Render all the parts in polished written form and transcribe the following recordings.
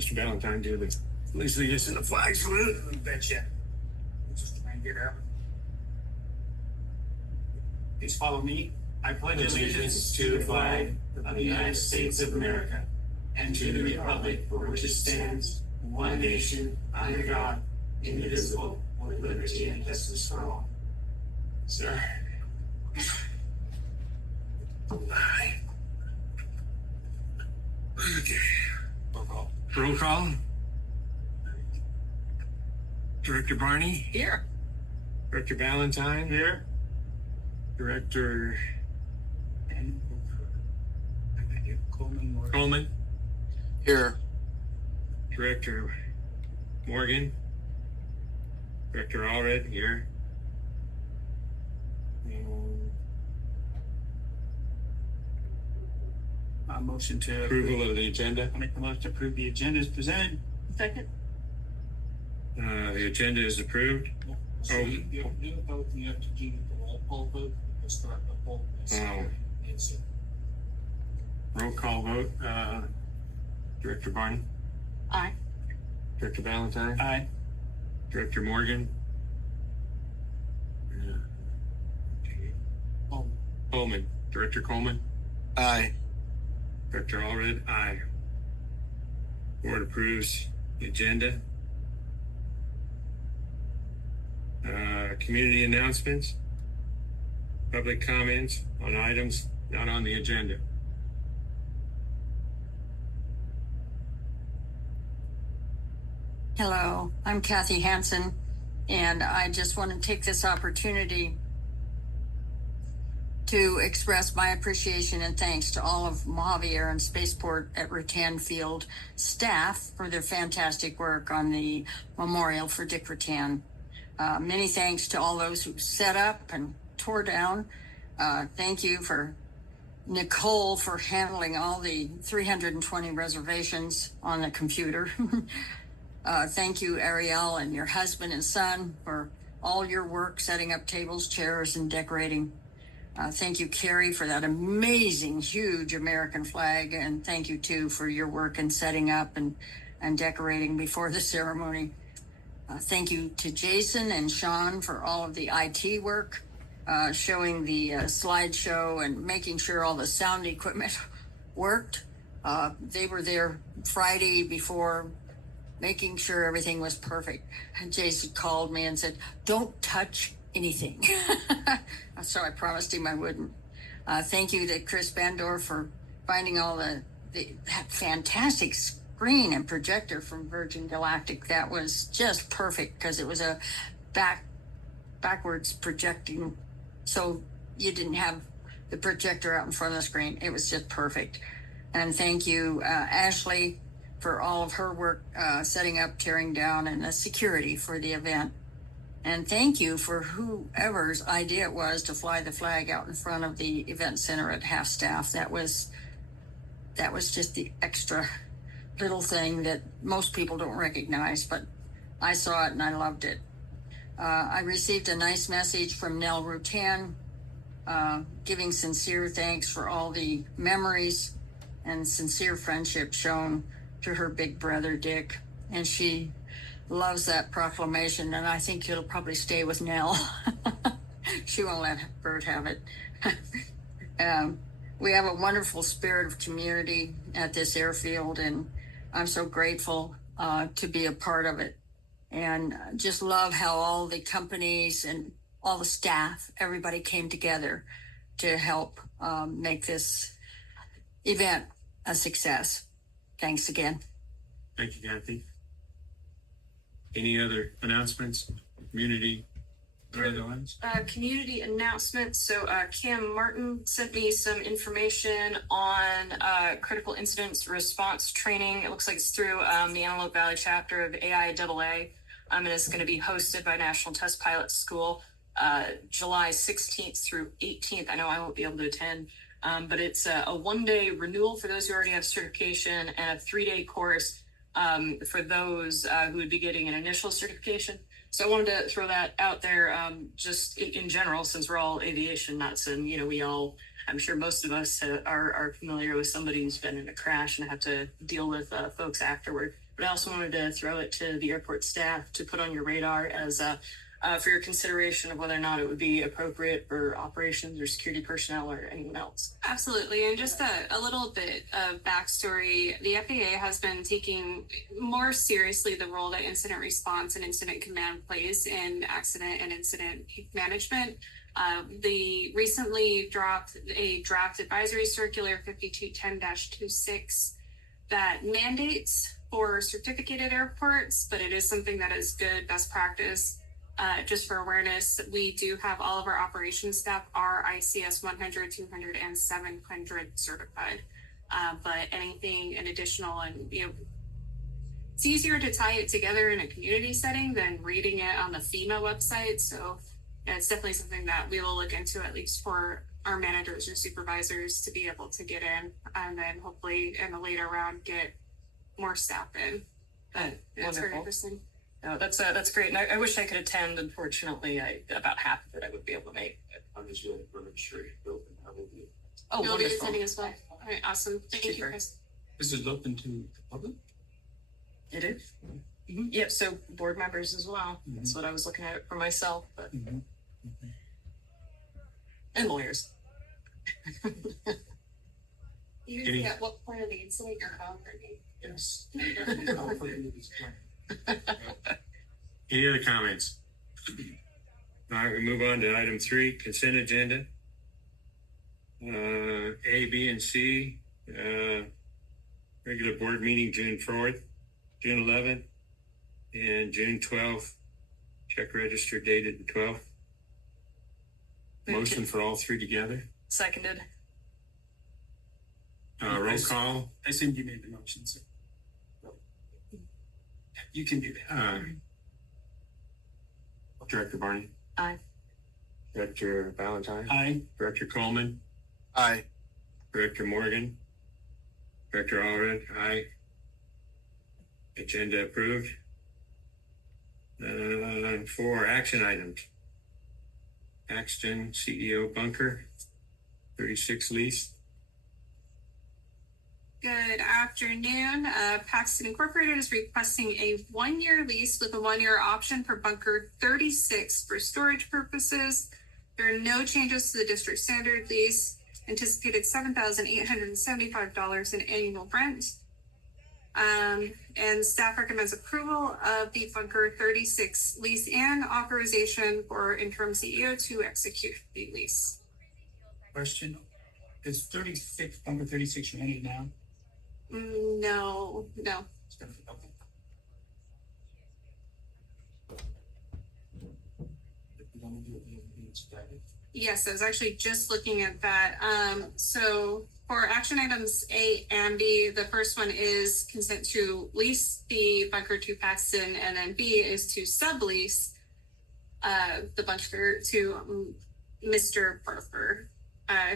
Mr. Valentine do the police leaders in the flag salute. You betcha. Just try and get out. Please follow me. I pledge allegiance to the flag of the United States of America and to the republic for which it stands, one nation, under God, indivisible, with liberty and justice for all. Sir. Okay. Roll call. Roll call. Director Barney. Here. Director Valentine. Here. Director Coleman. Here. Director Morgan. Director Allred here. Motion to Approval of the agenda. I'll make the motion to approve the agenda as presented. Second. The agenda is approved. So you do a vote, you have to do the roll call vote, you start the poll. It's Roll call vote. Director Barney. Aye. Director Valentine. Aye. Director Morgan. Coleman. Director Coleman. Aye. Director Allred. Aye. Board approves the agenda. Community announcements. Public comments on items not on the agenda. Hello, I'm Kathy Hansen, and I just want to take this opportunity to express my appreciation and thanks to all of Mojave Air and Spaceport at Rattan Field staff for their fantastic work on the memorial for Dick Rattan. Many thanks to all those who set up and tore down. Thank you for Nicole for handling all the 320 reservations on the computer. Thank you, Ariel, and your husband and son for all your work setting up tables, chairs, and decorating. Thank you, Carrie, for that amazing, huge American flag. And thank you, too, for your work in setting up and decorating before the ceremony. Thank you to Jason and Sean for all of the IT work, showing the slideshow and making sure all the sound equipment worked. They were there Friday before, making sure everything was perfect. And Jason called me and said, "Don't touch anything." So I promised him I wouldn't. Thank you to Chris Bandor for finding all that fantastic screen and projector from Virgin Galactic. That was just perfect because it was a backwards projecting, so you didn't have the projector out in front of the screen. It was just perfect. And thank you, Ashley, for all of her work setting up, tearing down, and the security for the event. And thank you for whoever's idea it was to fly the flag out in front of the event center at half staff. That was just the extra little thing that most people don't recognize, but I saw it and I loved it. I received a nice message from Nell Rutan, giving sincere thanks for all the memories and sincere friendship shown to her big brother, Dick. And she loves that proclamation, and I think it'll probably stay with Nell. She won't let Bert have it. We have a wonderful spirit of community at this airfield, and I'm so grateful to be a part of it. And just love how all the companies and all the staff, everybody came together to help make this event a success. Thanks again. Thank you, Kathy. Any other announcements, community or otherwise? Community announcements. So Cam Martin sent me some information on critical incidents response training. It looks like it's through the Antelope Valley chapter of AIAA. And it's going to be hosted by National Test Pilot School July 16th through 18th. I know I won't be able to attend, but it's a one-day renewal for those who already have certification and a 3-day course for those who would be getting an initial certification. So I wanted to throw that out there just in general, since we're all aviation nuts, and we all, I'm sure most of us are familiar with somebody who's been in a crash and have to deal with folks afterward. But I also wanted to throw it to the airport staff to put on your radar as for your consideration of whether or not it would be appropriate for operations or security personnel or anyone else. Absolutely. And just a little bit of backstory, the FAA has been taking more seriously the role that incident response and incident command plays in accident and incident management. They recently dropped a draft advisory circular 5210-26 that mandates for certificated airports, but it is something that is good best practice. Just for awareness, we do have all of our operations staff are ICS 100, 200, and 700 certified. But anything an additional, and it's easier to tie it together in a community setting than reading it on the FEMA website. So it's definitely something that we will look into, at least for our managers or supervisors to be able to get in, and then hopefully in the later round get more staff in. But it's very Wonderful. interesting. No, that's great. And I wish I could attend. Unfortunately, about half of it I would be able to make. I'm just waiting for the street open. I will be. Oh, You'll be wonderful. attending as well. All right, awesome. Thank you, Super. Chris. Is it open to the public? It is. Yep. So board members as well. That's what I was looking at for myself, but and lawyers. Usually at what point of the incident you're covering? Yes. Any other comments? All right, we move on to item 3, consent agenda. A, B, and C, regular board meeting June 4th, June 11th, and June 12th. Check register dated the 12th. Motion for all 3 together. Seconded. Roll call. I assume you made the motion, sir. You can do that. Director Barney. Aye. Director Valentine. Aye. Director Coleman. Aye. Director Morgan. Director Allred. Aye. Agenda approved. 4 action items. Axton CEO bunker, 36 lease. Good afternoon. Paxton Incorporated is requesting a 1-year lease with a 1-year option for bunker 36 for storage purposes. There are no changes to the district standard lease. Anticipated $7,875 in annual rent. And staff recommends approval of the bunker 36 lease and authorization for interim CEO to execute the lease. Question, is number 36 rented now? No. Okay. If you want to do it, it's private. Yes, I was actually just looking at that. So for action items A and B, the first one is consent to lease the bunker to Paxton, and then B is to sublease the bunker to Mr. Parker,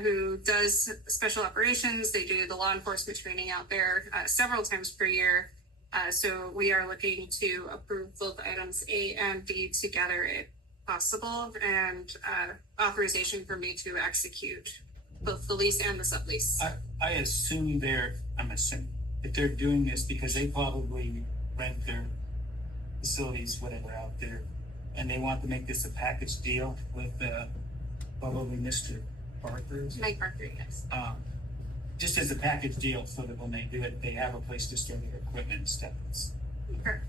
who does special operations. They do the law enforcement training out there several times per year. So we are looking to approve both items A and B together if possible, and authorization for me to execute both the lease and the sublease. I assume I'm assuming that they're doing this because they probably rent their facilities, whatever, out there, and they want to make this a package deal with probably Mr. Parker. Mike Parker, yes. Just as a package deal, so that when they do it, they have a place to store their equipment and stuff. Am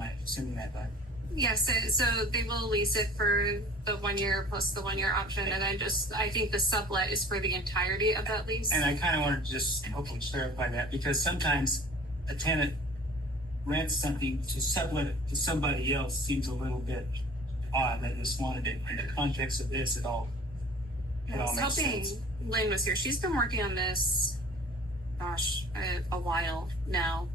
I assuming that right? Yes, so they will lease it for the 1 year plus the 1 year option, and then I think the sublet is for the entirety of that lease. And I kind of want to just hopefully clarify that, because sometimes a tenant rents something to sublet it to somebody else seems a little bit odd. I just wanted it in the context of this, it all I was makes hoping sense. Lynn was here. She's been working on this, a while now.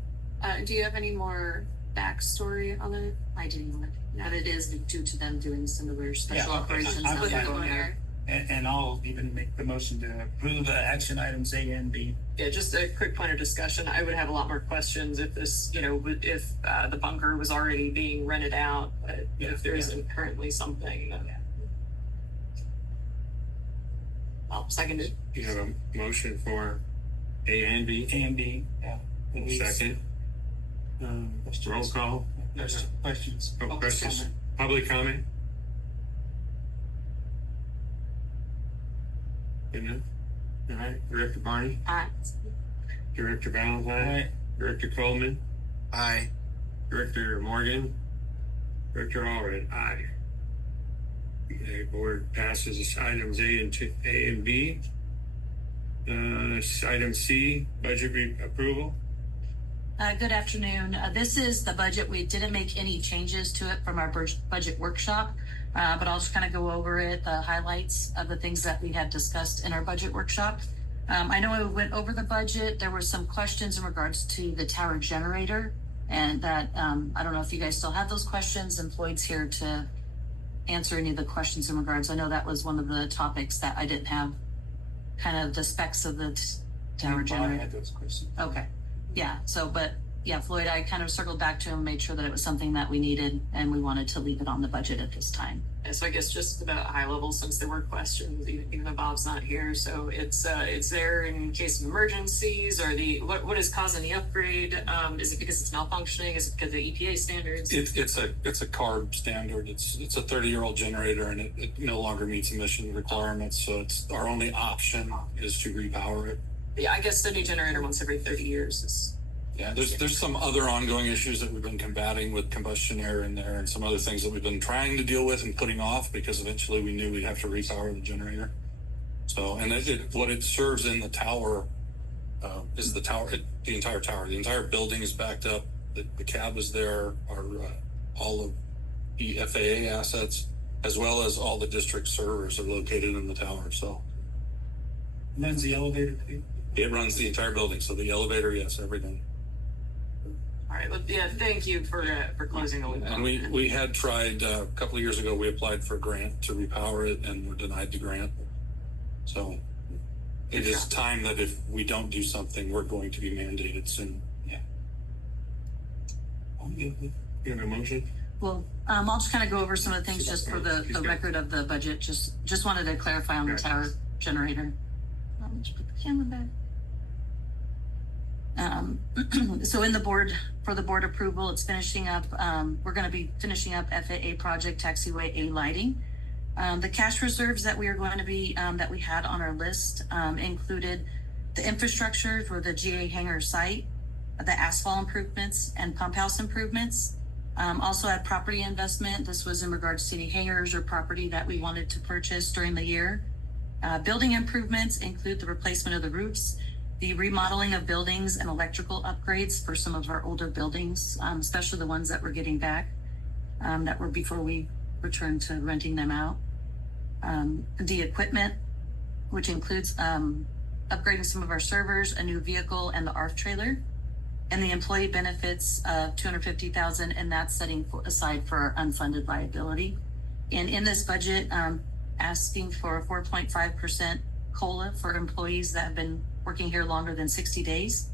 Do you have any more backstory on it? I do not, but it is due to them doing similar special Yeah, operations. I'm With the fine. lawyer? And I'll even make the motion to approve action items A and B. Yeah, just a quick point of discussion. I would have a lot more questions if this, if the bunker was already being rented out, but if there isn't currently something. I'll second it. You have a motion for A and B. A and B, yeah. At least. Second. Roll call. Questions? Oh, questions? Public comment? Good enough? All right, Director Barney, Aye. Director Valentine, Aye. Director Coleman, Aye. Director Morgan, Director Allred, aye. The board passes items A and B. Item C, budget approval. Good afternoon. This is the budget. We didn't make any changes to it from our budget workshop, but I'll just kind of go over it, the highlights of the things that we had discussed in our budget workshop. I know we went over the budget. There were some questions in regards to the tower generator, and that I don't know if you guys still have those questions, and Floyd's here to answer any of the questions in regards. I know that was one of the topics that I didn't have, kind of the specs of the tower Bob generator. had those questions. Okay, yeah, so, but, yeah, Floyd, I kind of circled back to him, made sure that it was something that we needed, and we wanted to leave it on the budget at this time. And so I guess just about high level, since there were questions, even though Bob's not here, so it's there in case of emergencies, or what is causing the upgrade? Is it because it's malfunctioning? Is it because of the EPA standards? It's a CARB standard. It's a 30-year-old generator, and it no longer meets emission requirements. So it's our only option is to repower it. Yeah, I guess the new generator once every 30 years is. Yeah, there's some other ongoing issues that we've been combating with combustion air in there, and some other things that we've been trying to deal with and putting off because eventually we knew we'd have to repower the generator. So, and what it serves in the tower is the tower, the entire tower. The entire building is backed up. The cab is there. All of the FAA assets, as well as all the district servers, are located in the tower. So And then the elevator too. it runs the entire building. So the elevator, yes, everything. All right, yeah, thank you for closing the loop. And we had tried a couple of years ago. We applied for a grant to repower it, and were denied the grant. So it is time that if we don't do something, we're going to be mandated soon. I'm good with. You have a motion? Well, I'll just kind of go over some of the things just for the record of the budget. Just wanted to clarify on the tower generator. Just put the camera back. So in the board, for the board approval, it's finishing up, we're gonna be finishing up FAA project taxiway A lighting. The cash reserves that we are going to be, that we had on our list, included the infrastructure for the GA hangar site, the asphalt improvements and pump house improvements. Also had property investment. This was in regards to any hangars or property that we wanted to purchase during the year. Building improvements include the replacement of the roofs, the remodeling of buildings and electrical upgrades for some of our older buildings, especially the ones that we're getting back, that were before we returned to renting them out. The equipment, which includes upgrading some of our servers, a new vehicle, and the ARF trailer, and the employee benefits of $250,000, and that's setting aside for our unfunded liability. And in this budget, asking for a 4.5% COLA for employees that have been working here longer than 60 days.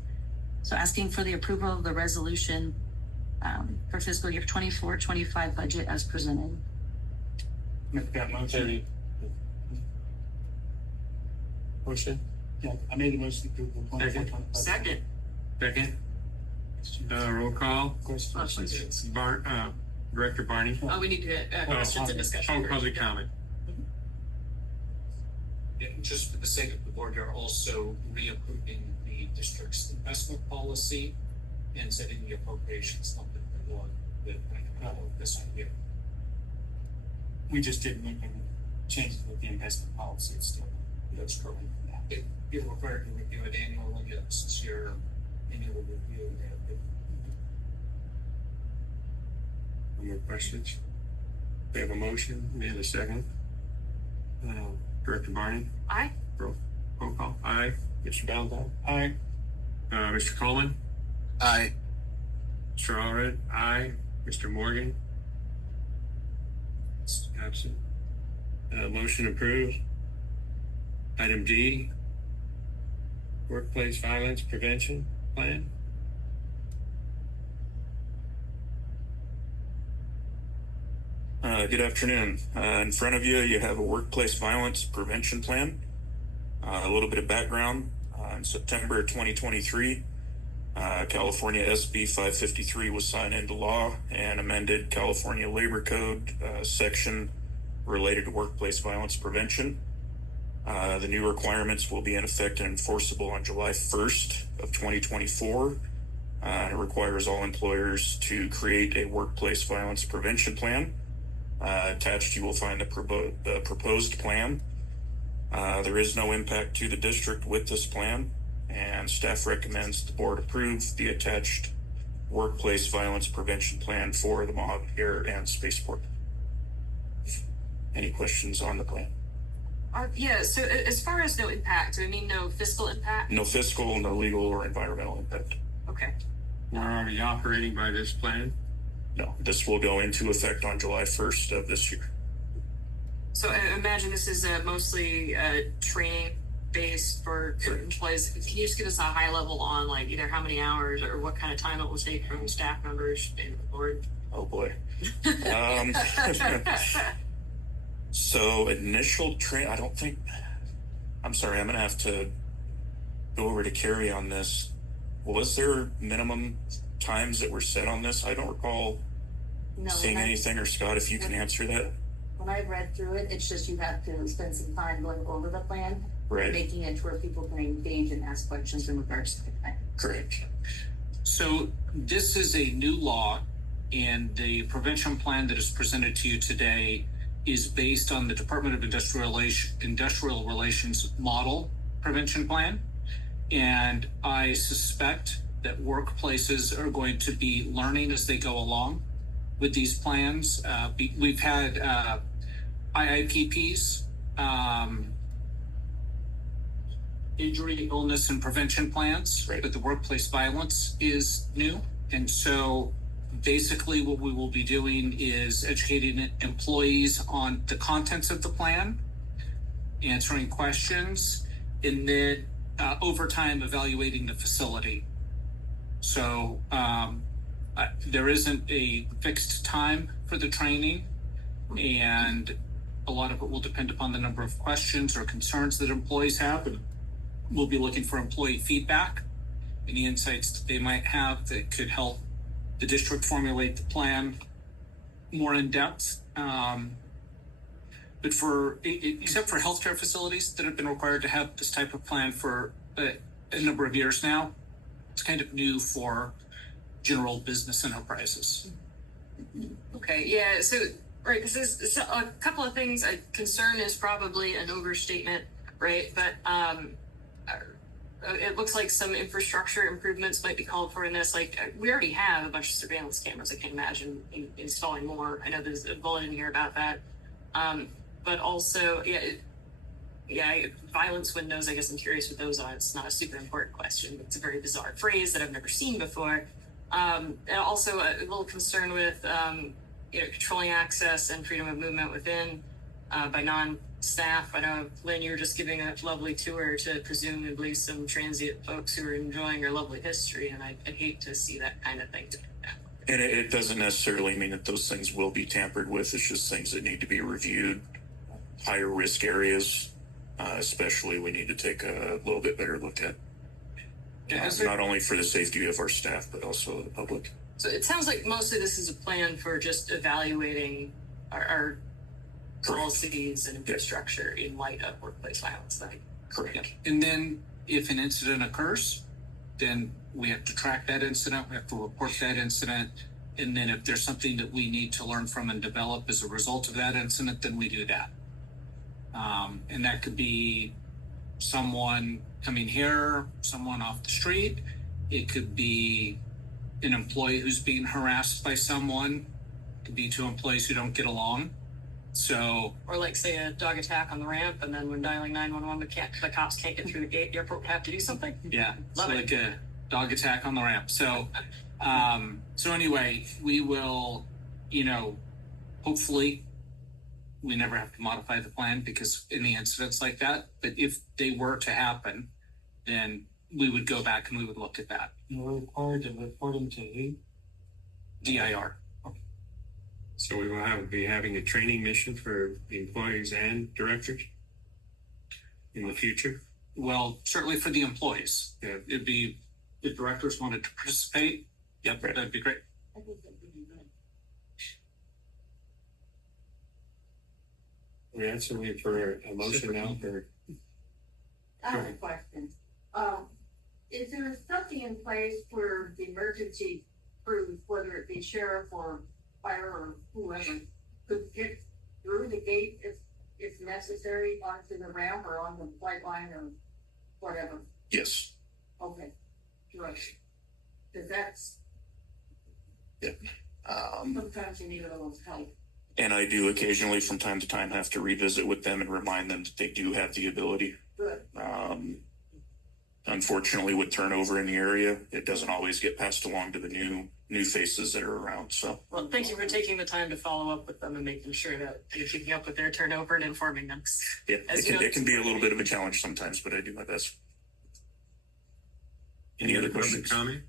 So asking for the approval of the resolution for fiscal year 24-25 budget as presented. Make that motion. Motion? Yeah, I made a motion to approve the 24-25. Second. Second? Roll call. Questions? Director Barney? Oh, we need to get questions and discussion. Oh, public comment. And just for the sake of the board, you're also reapproving the district's investment policy and setting the appropriations limit for this year. We just didn't make any changes with the investment policy. It's still. That's correct. You're required to review it annually, since your annual review. No more questions? We have a motion, we have a second. Director Barney? Aye. Roll call. Aye. Mr. Valentine? Aye. Mr. Coleman? Aye. Mr. Allred? Aye. Mr. Morgan? Absent. Motion approved. Item D, workplace violence prevention plan. Good afternoon. In front of you, you have a workplace violence prevention plan. A little bit of background. In September 2023, California SB 553 was signed into law and amended California Labor Code section related to workplace violence prevention. The new requirements will be in effect and enforceable on July 1st of 2024. And it requires all employers to create a workplace violence prevention plan. Attached, you will find the proposed plan. There is no impact to the district with this plan, and staff recommends the board approve the attached workplace violence prevention plan for the Mojave Air and Spaceport. Any questions on the plan? Yeah, so as far as no impact, do I mean no fiscal impact? No fiscal, no legal or environmental impact. Okay. We're already operating by this plan. No, this will go into effect on July 1st of this year. So I imagine this is mostly training based for employees. Can you just give us a high level on like either how many hours or what kind of time it will take from staff members and the board? Oh boy. So initial train, I'm sorry, I'm gonna have to go over to Carrie on this. Was there minimum times that were set on this? I don't recall No, seeing anything, or Scott, if you can answer that. when I read through it, it's just you have to spend some time going over the plan, Right, making it to where people can engage and ask questions in regards to the plan. correct. So this is a new law, and the prevention plan that is presented to you today is based on the Department of Industrial Relations model prevention plan. And I suspect that workplaces are going to be learning as they go along with these plans. We've had IIPPs, injury, illness, and prevention plans, Right. but the workplace violence is new. And so basically what we will be doing is educating employees on the contents of the plan, answering questions, and then over time evaluating the facility. So there isn't a fixed time for the training, and a lot of it will depend upon the number of questions or concerns that employees have. And we'll be looking for employee feedback, any insights that they might have that could help the district formulate the plan more in depth. But except for healthcare facilities that have been required to have this type of plan for a number of years now, it's kind of new for general business enterprises. Okay, yeah, so, right, because there's a couple of things. Concern is probably an overstatement, right? But it looks like some infrastructure improvements might be called for in this. Like, we already have a bunch of surveillance cameras. I can imagine installing more. I know there's a bullet in here about that. But also, violence windows, I guess I'm curious what those are. It's not a super important question, but it's a very bizarre phrase that I've never seen before. And also a little concern with, controlling access and freedom of movement within by non-staff. I know, Lynn, you were just giving a lovely tour to presumably some transient folks who are enjoying our lovely history, and I'd hate to see that kind of thing. And it doesn't necessarily mean that those things will be tampered with. It's just things that need to be reviewed. Higher risk areas, especially, we need to take a little bit better look at. Not only for the safety of our staff, but also the public. So it sounds like mostly this is a plan for just evaluating our policies and infrastructure in light of workplace violence. Correct. And then if an incident occurs, then we have to track that incident, we have to report that incident, and then if there's something that we need to learn from and develop as a result of that incident, then we do that. And that could be someone coming here, someone off the street. It could be an employee who's being harassed by someone. It could be two employees who don't get along. So, or like say a dog attack on the ramp, and then when dialing 911, the cops can't get through the gate. The airport would have to do something. yeah, Love so it. like a dog attack on the ramp. So, so anyway, we will, hopefully we never have to modify the plan because any incidents like that. But if they were to happen, then we would go back and we would look at that. We're required to report them to who? DIR. So we will be having a training mission for the employees and directors in the future. Well, certainly for the employees. Yeah. It'd be the directors wanted to participate, yep, Right. that'd be great. We're answering for a motion now for, I have a question. Is there something in place where the emergency crews, whether it be sheriff or fire or whoever, could get through the gate if necessary onto the ramp or on the flight line or whatever? Yes. Okay, right. Cause that's, sometimes you need a little help. And I do occasionally from time to time have to revisit with them and remind them that they do have the ability. Good. Unfortunately, with turnover in the area, it doesn't always get passed along to the new faces that are around. So Well, thank you for taking the time to follow up with them and making sure that you're keeping up with their turnover and informing them. yeah, As it you know, it can be a little bit of a challenge sometimes, but I do my best. Any other questions? comment?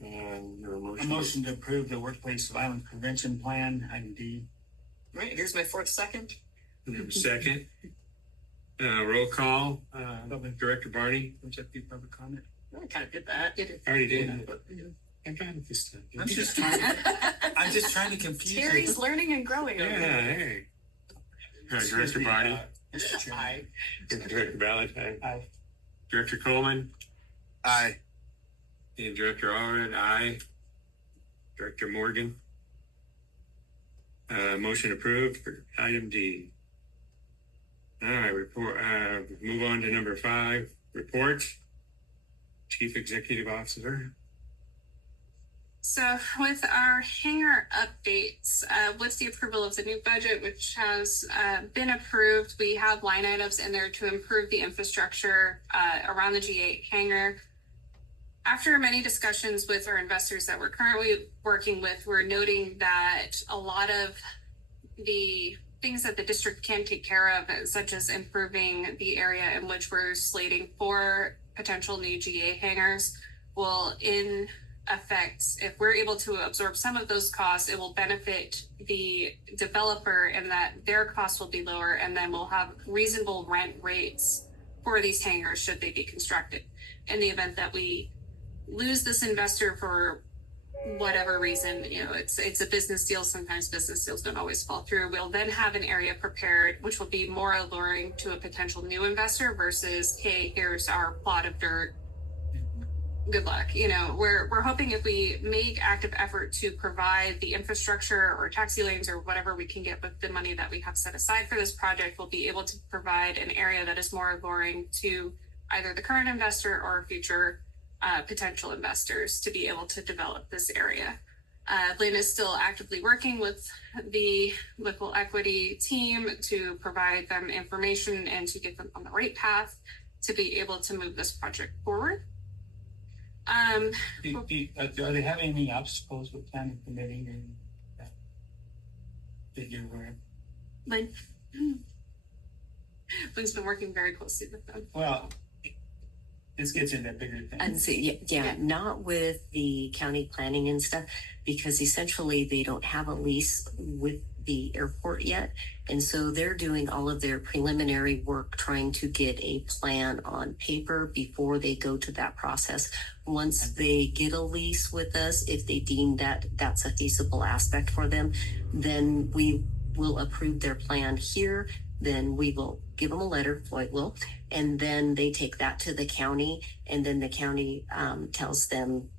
Your A motion. motion to approve the workplace violence prevention plan, item D. All right, here's my fourth second. We have a second. Roll call, Director Barney. Would that be public comment? I kind of did that. Already did, but I got it this time. I'm just trying to confuse you. Terry's learning and growing Yeah, over here. hey. Director Barney, Mr. Chairman. Director Valentine, Aye. Director Coleman, Aye. and Director Allred, aye. Director Morgan. Motion approved for item D. All right, move on to number 5, reports. Chief Executive Officer. So with our hangar updates, with the approval of the new budget, which has been approved, we have line items in there to improve the infrastructure around the G8 hangar. After many discussions with our investors that we're currently working with, we're noting that a lot of the things that the district can take care of, such as improving the area in which we're slating for potential new GA hangars, will in effect, if we're able to absorb some of those costs, it will benefit the developer in that their costs will be lower, and then we'll have reasonable rent rates for these hangars should they be constructed. In the event that we lose this investor for whatever reason, it's a business deal. Sometimes business deals don't always fall through. We'll then have an area prepared, which will be more alluring to a potential new investor versus, hey, here's our plot of dirt. Good luck. We're hoping if we make active effort to provide the infrastructure or taxi lanes or whatever we can get with the money that we have set aside for this project, we'll be able to provide an area that is more alluring to either the current investor or future potential investors to be able to develop this area. Lynn is still actively working with the local equity team to provide them information and to get them on the right path to be able to move this project forward. Are they having any obstacles with planning committee and that you're aware of? Lynn? Lynn's been working very closely with them. Well, this gets into bigger I'd things. say, yeah, not with the county planning and stuff, because essentially they don't have a lease with the airport yet. And so they're doing all of their preliminary work, trying to get a plan on paper before they go to that process. Once they get a lease with us, if they deem that that's a feasible aspect for them, then we will approve their plan here. Then we will give them a letter, Floyd will, and then they take that to the county, and then the county tells them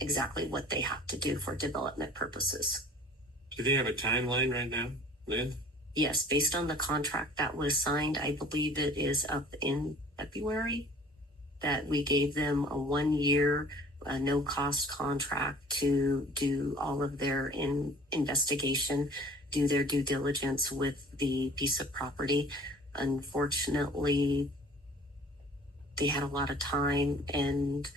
exactly what they have to do for development purposes. Do they have a timeline right now, Lynn? Yes, based on the contract that was signed, I believe it is up in February that we gave them a 1-year no cost contract to do all of their investigation, do their due diligence with the piece of property. Unfortunately, they had a lot of time and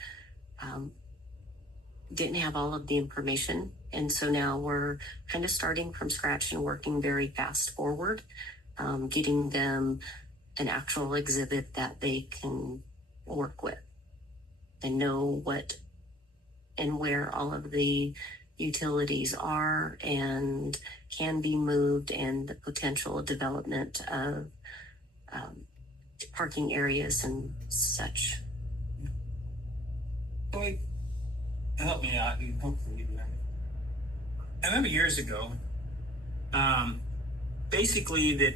didn't have all of the information. And so now we're kind of starting from scratch and working very fast forward, getting them an actual exhibit that they can work with and know what and where all of the utilities are and can be moved, and the potential development of parking areas and such. Boy, help me out and hopefully you learn. I remember years ago, basically that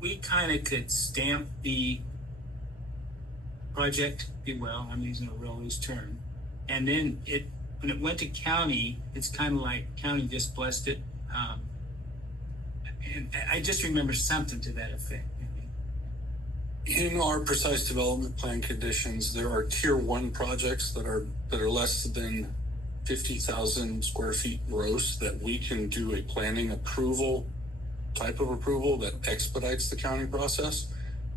we kind of could stamp the project, if you will, I'm using a real loose term, and then when it went to county, it's kind of like county just blessed it. And I just remember something to that effect. In our precise development plan conditions, there are tier 1 projects that are less than 50,000 square feet gross that we can do a planning approval type of approval that expedites the county process.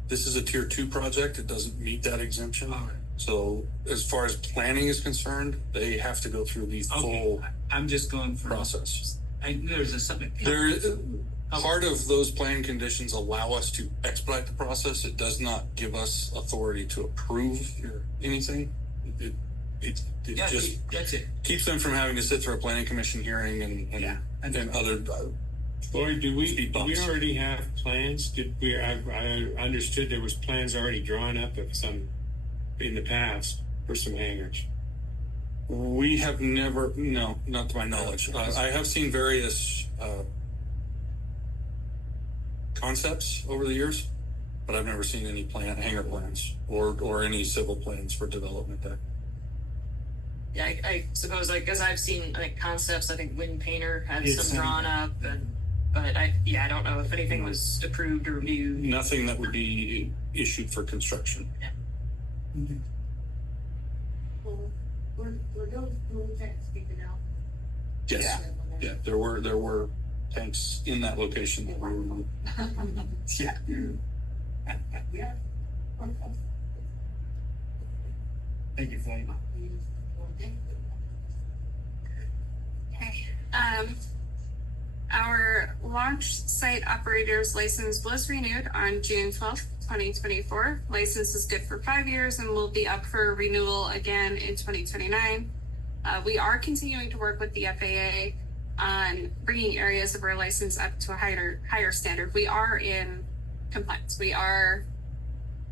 This is a tier 2 project. It doesn't meet that exemption. All right. So as far as planning is concerned, they have to go through the full I'm just going for process. I knew there was a something. Part of those plan conditions allow us to expedite the process. It does not give us authority to approve anything. It just that's it. keeps them from having to sit through a planning commission hearing and other. Lloyd, do we Speed bumps. already have plans? I understood there was plans already drawn up of some in the past for some hangars. We have never, no, not to my knowledge. I have seen various concepts over the years, but I've never seen any hangar plans or any civil plans for development there. Yeah, I suppose, like, as I've seen, like, concepts, I think Wind Painter had Yes, some drawn up, but I don't know if anything was approved or reviewed. Nothing that would be issued for construction. Were those blue tanks taken out? Yes. Yeah, there were tanks in that location that were removed. Yeah. Yeah. Thank you, Floyd. Okay. Our launch site operator's license was renewed on June 12th, 2024. License is good for 5 years and will be up for renewal again in 2029. We are continuing to work with the FAA on bringing areas of our license up to a higher standard. We are in compliance. We are,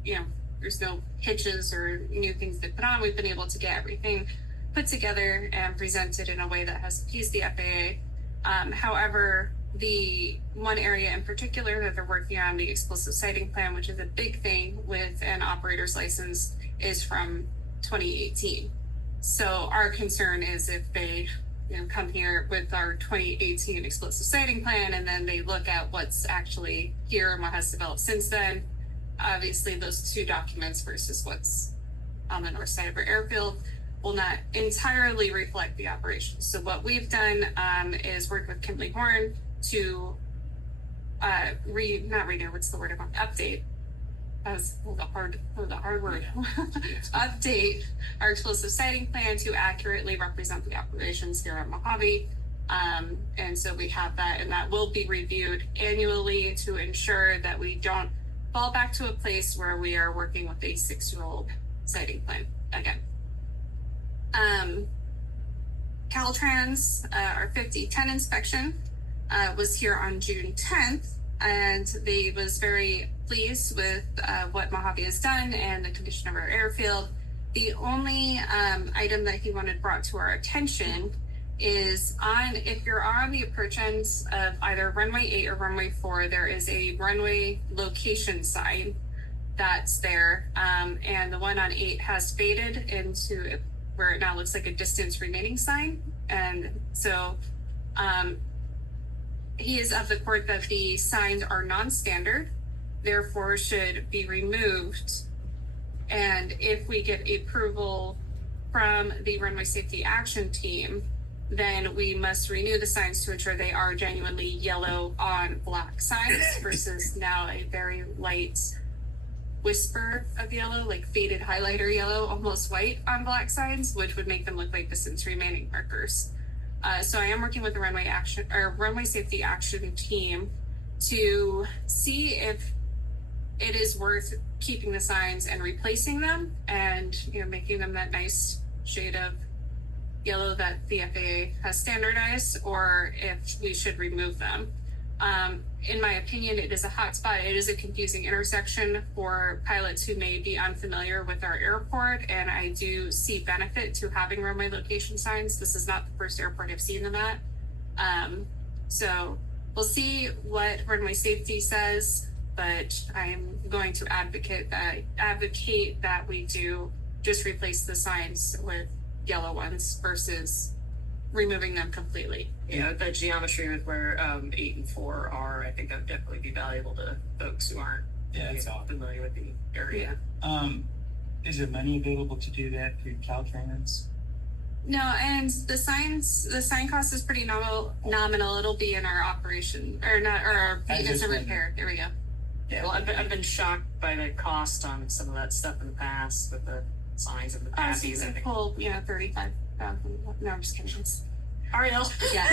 there's no hitches or new things to put on. We've been able to get everything put together and presented in a way that has appeased the FAA. However, the one area in particular that they're working on, the explosive sighting plan, which is a big thing with an operator's license, is from 2018. So our concern is if they come here with our 2018 explosive sighting plan and then they look at what's actually here and what has developed since then, obviously those two documents versus what's on the north side of our airfield will not entirely reflect the operation. So what we've done is work with Kimberly Horn to update. That's the hard word. Update our explosive sighting plan to accurately represent the operations here at Mojave. And so we have that, and that will be reviewed annually to ensure that we don't fall back to a place where we are working with a 6-year-old sighting plan again. Caltrans, our 5010 inspection was here on June 10th, and they was very pleased with what Mojave has done and the condition of our airfield. The only item that he wanted brought to our attention is if you're on the approach ends of either runway 8 or runway 4, there is a runway location sign that's there, and the one on 8 has faded into where it now looks like a distance remaining sign. And so he is of the court that the signs are non-standard, therefore should be removed. And if we get approval from the runway safety action team, then we must renew the signs to ensure they are genuinely yellow on black signs versus now a very light whisper of yellow, like faded highlighter yellow, almost white on black signs, which would make them look like distance remaining markers. So I am working with the runway safety action team to see if it is worth keeping the signs and replacing them and making them that nice shade of yellow that the FAA has standardized, or if we should remove them. In my opinion, it is a hotspot. It is a confusing intersection for pilots who may be unfamiliar with our airport, and I do see benefit to having runway location signs. This is not the first airport I've seen them at. So we'll see what runway safety says, but I'm going to advocate that we do just replace the signs with yellow ones versus removing them completely. Yeah, the geometry with where 8 and 4 are, I think that would definitely be valuable to folks who aren't familiar with the area. Is there money available to do that through Caltrans? No, and the sign cost is pretty nominal. It'll be in our operation or not, or our maintenance and repair. There we go. Yeah, well, I've been shocked by the cost on some of that stuff in the past with the signs and the passes. So pull, 35,000. No, I'm just kidding. Ariel. Yeah.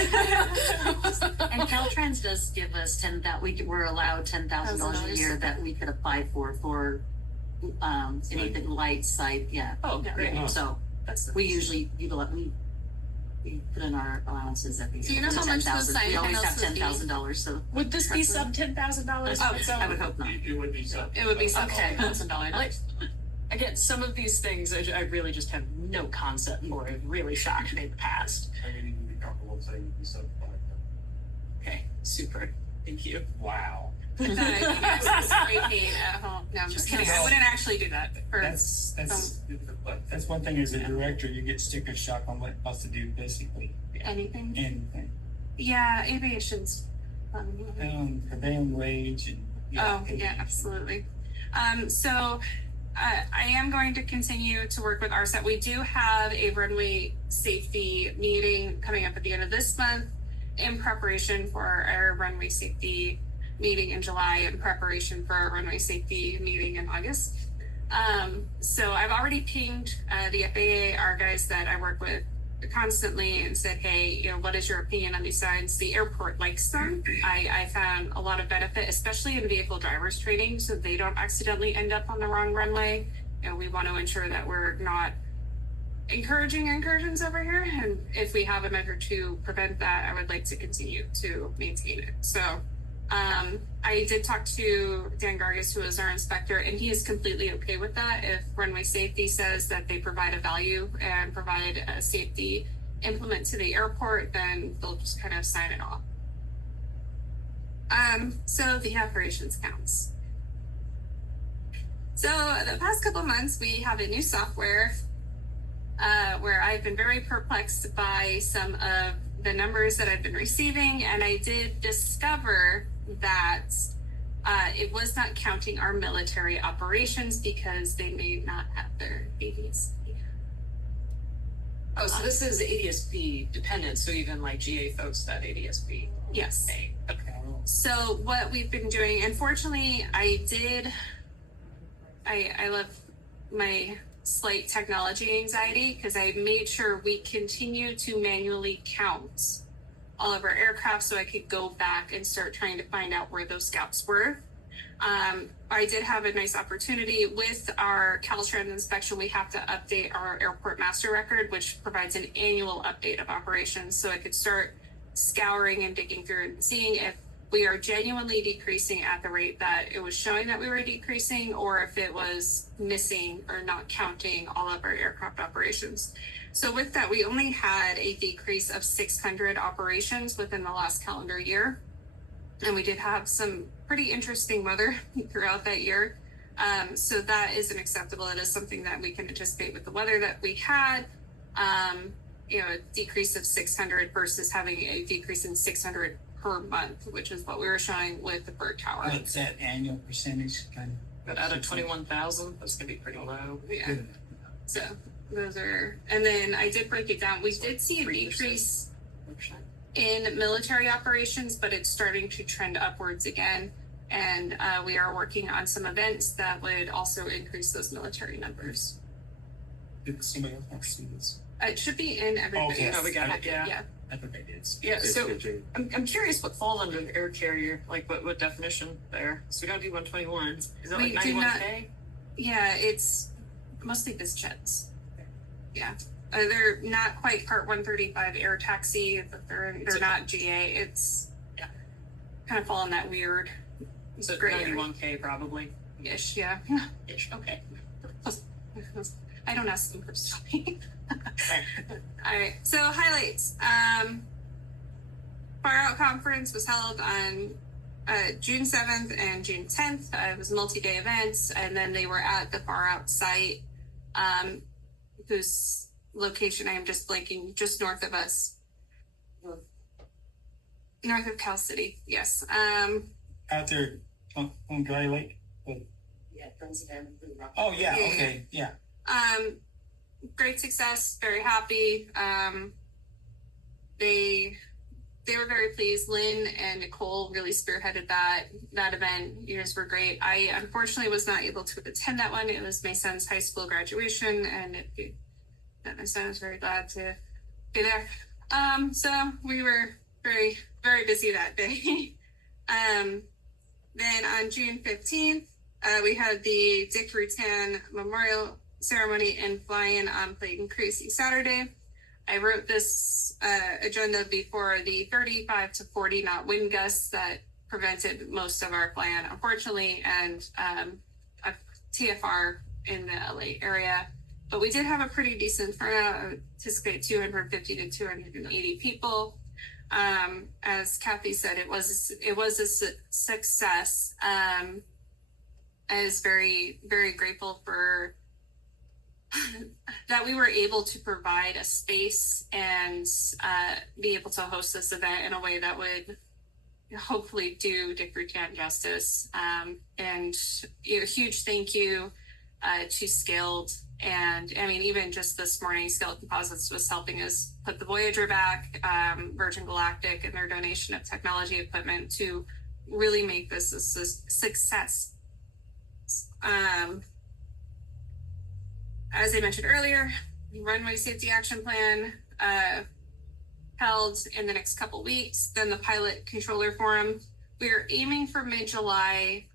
And Caltrans does give us we're allowed $10,000 a year that we could apply for anything light side. Yeah. Oh, great. Yeah. So we usually we put in our allowances every year. Do you know how much those sign We always have panels would be? $10,000. So Would this be sub $10,000? Oh, so I would hope not. It would be so. it would be sub Okay. $10,000. Again, some of these things I really just have no concept for. It really shocked me in the past. I mean, you'd be comfortable saying it'd be sub 5. Okay, super. Thank you. Wow. Spray paint at home. No, I'm just kidding. I wouldn't actually do that. That's one thing as a director, you get sticker shock on what else to do basically. Anything. Anything. Yeah, aviation's fun. Prevailing wage and Absolutely. So I am going to continue to work with RSET. We do have a runway safety meeting coming up at the end of this month in preparation for our runway safety meeting in July, in preparation for our runway safety meeting in August. So I've already pinged the FAA, our guys that I work with constantly, and said, hey, what is your opinion on these signs? The airport likes them. I found a lot of benefit, especially in vehicle drivers training, so they don't accidentally end up on the wrong runway. We want to ensure that we're not encouraging incursions over here. And if we have a measure to prevent that, I would like to continue to maintain it. So I did talk to Dan Gargas, who is our inspector, and he is completely okay with that. If runway safety says that they provide a value and provide a safety implement to the airport, then they'll just kind of sign it off. So the operations counts. So the past couple of months, we have a new software where I've been very perplexed by some of the numbers that I've been receiving, and I did discover that it was not counting our military operations because they may not have their ADSB. Oh, so this is ADSB dependent, so even like GA folks that ADSB. Yes. Okay. So what we've been doing, unfortunately, I love my slight technology anxiety because I made sure we continue to manually count all of our aircraft so I could go back and start trying to find out where those scouts were. I did have a nice opportunity with our Caltrans inspection. We have to update our airport master record, which provides an annual update of operations. So I could start scouring and digging through and seeing if we are genuinely decreasing at the rate that it was showing that we were decreasing, or if it was missing or not counting all of our aircraft operations. So with that, we only had a decrease of 600 operations within the last calendar year. And we did have some pretty interesting weather throughout that year. So that isn't acceptable. It is something that we can anticipate with the weather that we had. A decrease of 600 versus having a decrease in 600 per month, which is what we were showing with the bird tower. What's that annual percentage kind of? But out of 21,000, that's gonna be pretty low. Yeah. So those are, and then I did break it down. We did see a decrease in military operations, but it's starting to trend upwards again. And we are working on some events that would also increase those military numbers. Did somebody else want to see this? It should be in everybody's. Okay. Oh, we got it, yeah. Yeah. I think I did. Yeah, so I'm curious what falls under the air carrier, like what definition there? So we don't do 121. Is that We like do not- 91K? Yeah, it's mostly biz jets. Yeah. They're not quite Part 135 air taxi, but they're not GA. It's kind of fall in that weird. So Great. 91K probably. Ish, yeah. Ish. Okay. I don't ask them personally. All right. So highlights. Far Out Conference was held on June 7th and June 10th. It was a multi-day event, and then they were at the Far Out site, whose location I am just blanking, just north of us. North of Cal City, yes. Out there on Dry Lake. Yeah, Friends of Anne. Oh, yeah, Yeah. okay, yeah. Great success, very happy. They were very pleased. Lynn and Nicole really spearheaded that event. You guys were great. I unfortunately was not able to attend that one. It was my son's high school graduation, and my son was very glad to be there. So we were very, very busy that day. Then on June 15th, we had the Dick Rutan Memorial Ceremony and fly-in on Clayton Crazy Saturday. I wrote this agenda before the 35 to 40 knot wind gusts that prevented most of our fly-in, unfortunately, and a TFR in the LA area. But we did have a pretty decent turnout. I anticipate 250 to 280 people. As Kathy said, it was a success. I was very, very grateful for that we were able to provide a space and be able to host this event in a way that would hopefully do Dick Rutan justice. And a huge thank you to Scaled. And I mean, even just this morning, Scaled Composites was helping us put the Voyager back, Virgin Galactic, and their donation of technology equipment to really make this a success. As I mentioned earlier, Runway Safety Action Plan held in the next couple weeks, then the Pilot Controller Forum. We are aiming for mid-July.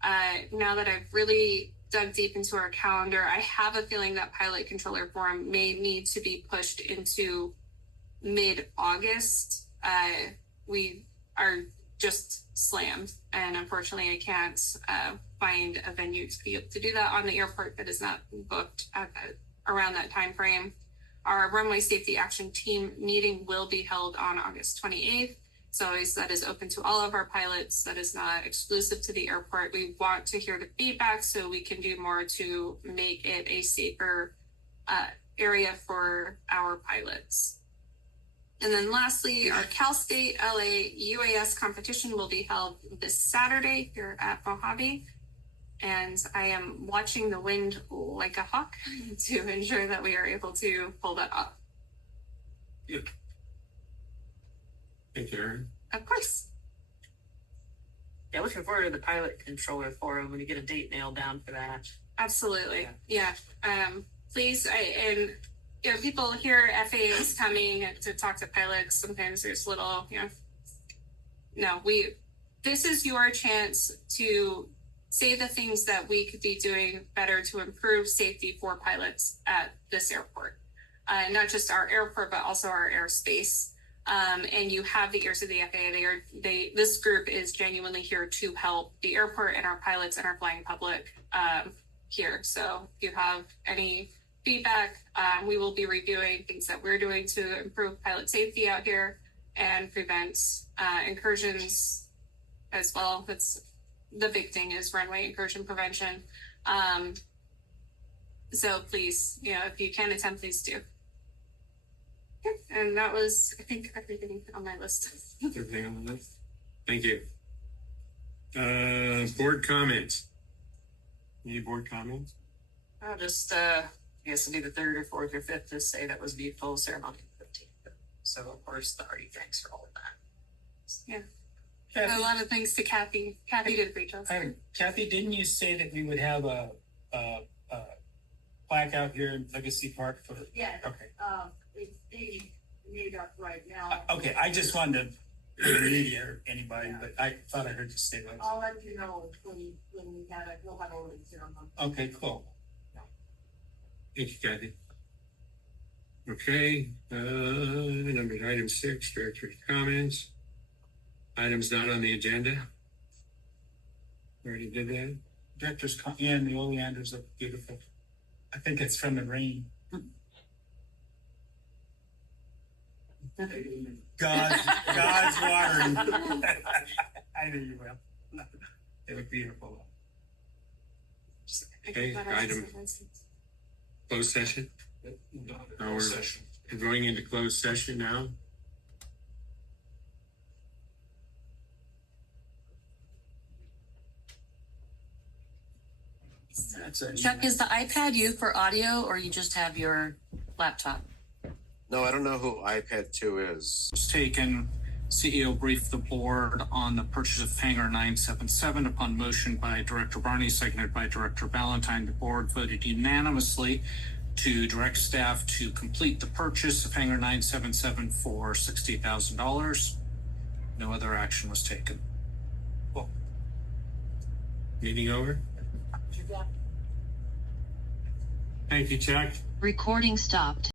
Now that I've really dug deep into our calendar, I have a feeling that Pilot Controller Forum may need to be pushed into mid-August. We are just slammed, and unfortunately I can't find a venue to be able to do that on the airport that is not booked around that time frame. Our Runway Safety Action Team meeting will be held on August 28th. So that is open to all of our pilots. That is not exclusive to the airport. We want to hear the feedback so we can do more to make it a safer area for our pilots. And then lastly, our Cal State LA UAS competition will be held this Saturday here at Mojave. And I am watching the wind like a hawk to ensure that we are able to pull that off. Yeah. Thank you, Erin. Of course. Yeah, looking forward to the Pilot Controller Forum when you get a date nailed down for that. Absolutely. Yeah. Please, people hear FAA is coming to talk to pilots. Sometimes there's little, this is your chance to say the things that we could be doing better to improve safety for pilots at this airport. Not just our airport, but also our airspace. And you have the ears of the FAA. This group is genuinely here to help the airport and our pilots and our flying public here. So if you have any feedback, we will be reviewing things that we're doing to improve pilot safety out here and prevent incursions as well. That's the big thing, is runway incursion prevention. So please, if you can attend, please do. And that was, I think, everything on my list. Everything on the list? Thank you. Board comments. Any board comments? I'll just, I guess it'll be the 3rd or 4th or 5th to say that was a beautiful ceremony. So, of course, already thanks for all of that. Yeah. Kathy, A lot of thanks to Kathy. Kathy did a great job. Kathy, didn't you say that we would have a plaque out here in Legacy Park for? Yes. Okay. It's being made up right now. Okay, I just wanted to media or anybody, but I thought I heard you say that. I'll let you know when we have it. We'll have a little ceremony. Okay, cool. Thank you, Kathy. Okay, item 6, director's comments. Items not on the agenda. Already did that? And the oleanders look beautiful. I think it's from the rain. God's watering. I know you will. They look beautiful. Okay, item closed session. Now we're going into closed session now. That's it. Chuck, is the iPad you for audio or you just have your laptop? No, I don't know who iPad 2 is. Was taken. CEO briefed the board on the purchase of Hangar 977 upon motion by Director Barney, seconded by Director Valentine. The board voted unanimously to direct staff to complete the purchase of Hangar 977 for $60,000. No other action was taken. Meeting over. Thank you, Chuck. Recording stopped.